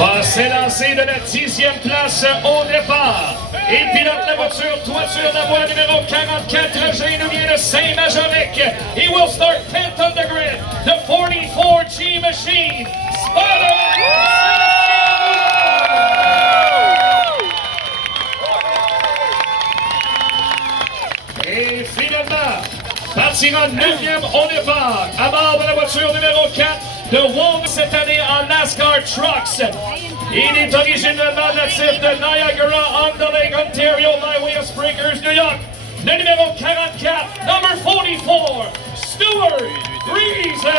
va s'élancer de la 10e place au départ. Il pilote la voiture, toiture de voie numéro 44, G nous vient de Saint-Majoric. He will start 10th on the grid, the 44G machine. Et finalement, partira 9e au départ, à bord de la voiture numéro 4 de Wolf cette année en NASCAR Trucks. Il est originalement natif de Niagara-on-the-Lake, Ontario, by way of Springers, New York. Le numéro 44, number 44, Stuart Reason.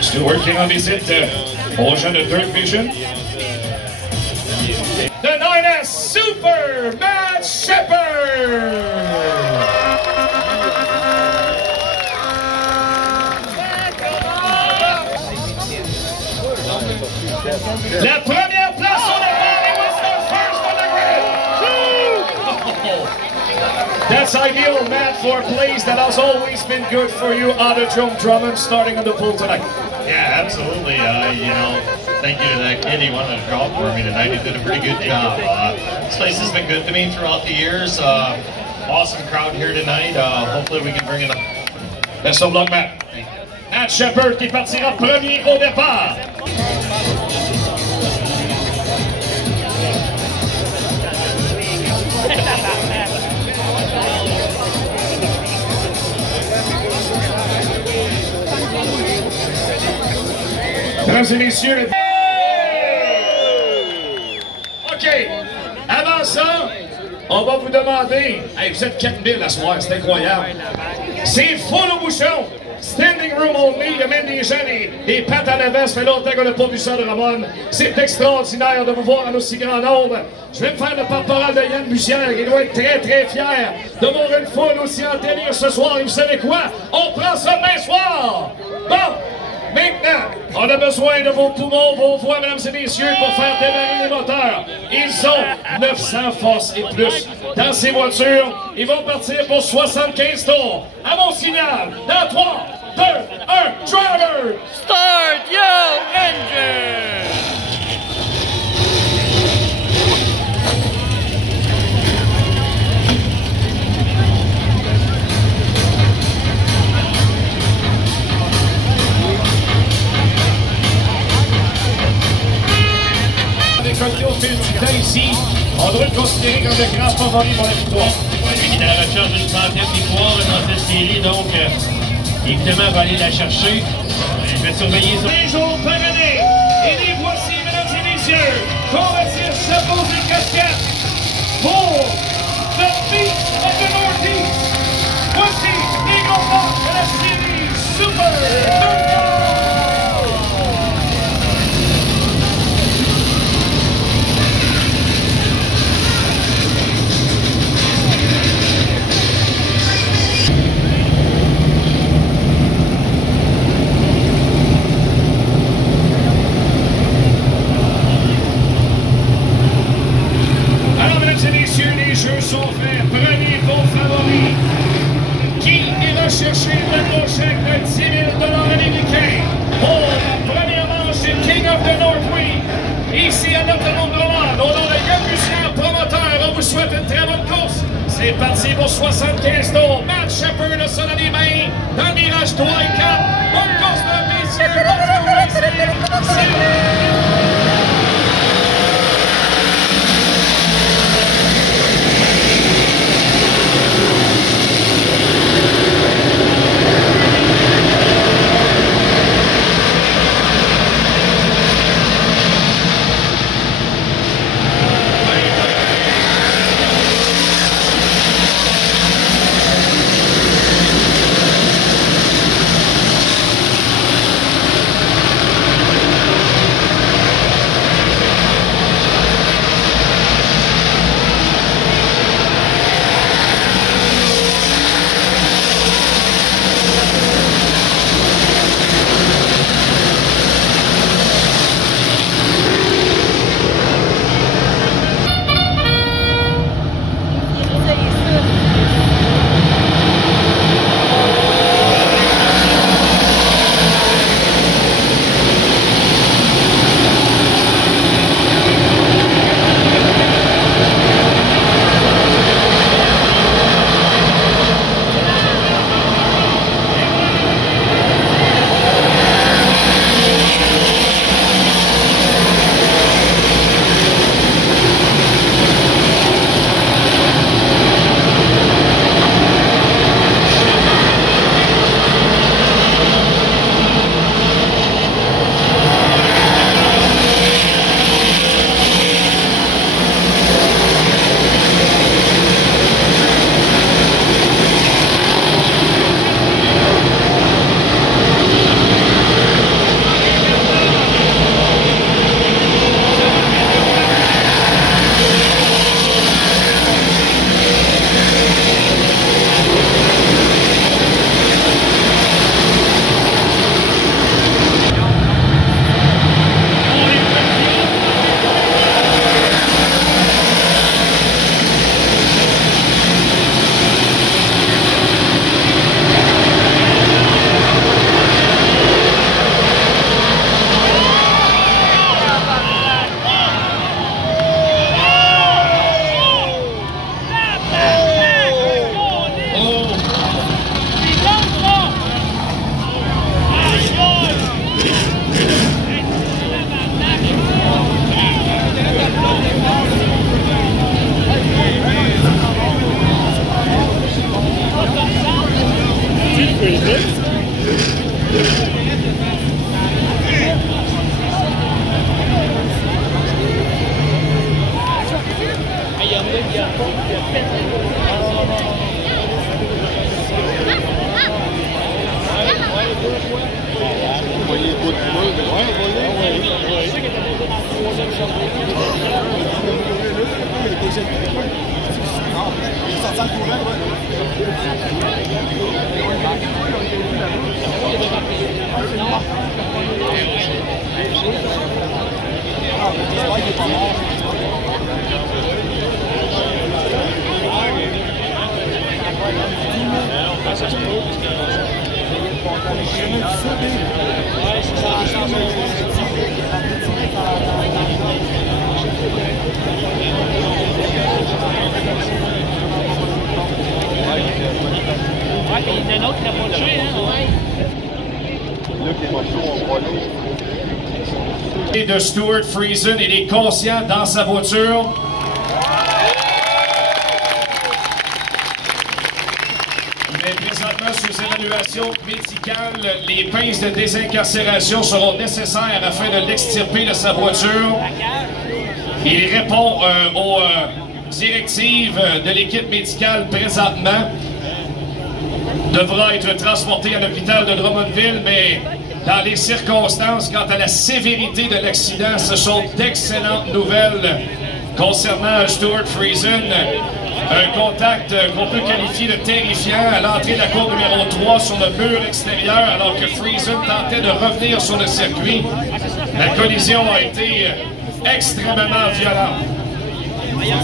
Stuart qui rend visite aux gens de Third Vision. The 9S Super Matt Shepard. La première place au départ, he was the first on the grid. That's ideal, Matt, for a place that has always been good for you, Autodrome Drummond, starting on the pole tonight. Yeah, absolutely. Thank you to that kid. He wanted to draw for me tonight. He did a pretty good job. This place has been good to me throughout the years. Awesome crowd here tonight. Hopefully we can bring it up. Best of luck, Matt. Matt Shepard qui partira premier au départ. Mesdames et messieurs, OK. Avant ça, on va vous demander... Hey, vous êtes 4000 à ce soir, c'est incroyable. C'est full au bouchon. Standing room only. Il y a même des gens, des pattes à la veste. Ça fait longtemps qu'on n'a pas vu ça de Ramon. C'est extraordinaire de vous voir en aussi grand nombre. Je vais me faire le porte-parole de Yann Bussière. Il doit être très, très fier de voir une foule aussi en délire ce soir. Et vous savez quoi? On prend ça demain soir. Bon. Maintenant, on a besoin de vos poumons, vos voix, mesdames et messieurs, pour faire démarrer les moteurs. Ils ont 900 forces et plus dans ces voitures. Ils vont partir pour 75 tours. À mon signal, dans 3, 2, 1, driver! Start your engine! Au fil du temps ici, on doit le considérer comme le grand favori pour la victoire. Lui qui est à la recherche d'une centaine de victoires dans cette série, donc évidemment, va aller la chercher. Je vais surveiller ça. Les jours par année, et les voici, mesdames et messieurs, qu'on retire chapeau et casquette pour the Beast of the Northeast. Voici les grands marques de la série Super Turbo. Les jeux sont faits. Prenez vos favoris. Qui ira chercher le gros chèque de 10 000 $ américains pour la première manche du King of the North Week? Ici à Autodrome Drummond, au nom de Yann Bussière, promoteur, on vous souhaite une très bonne course. C'est parti pour 75 tours. Matt Shepard a ça dans les mains. Dans le virage 3 et 4. Bonne course de messieurs. Il y en a un autre qui n'a pas touché, hein, ouais. Et de Stuart Friesen, il est conscient dans sa voiture. Il est présentement sous évaluation médicale. Les pinces de désincarcération seront nécessaires afin de l'extirper de sa voiture. Il répond aux directives de l'équipe médicale présentement. Devra être transporté à l'hôpital de Drummondville, mais dans les circonstances, quant à la sévérité de l'accident, ce sont d'excellentes nouvelles concernant Stuart Friesen. Un contact qu'on peut qualifier de terrifiant à l'entrée de la cour numéro 3 sur le mur extérieur, alors que Friesen tentait de revenir sur le circuit. La collision a été extrêmement violente.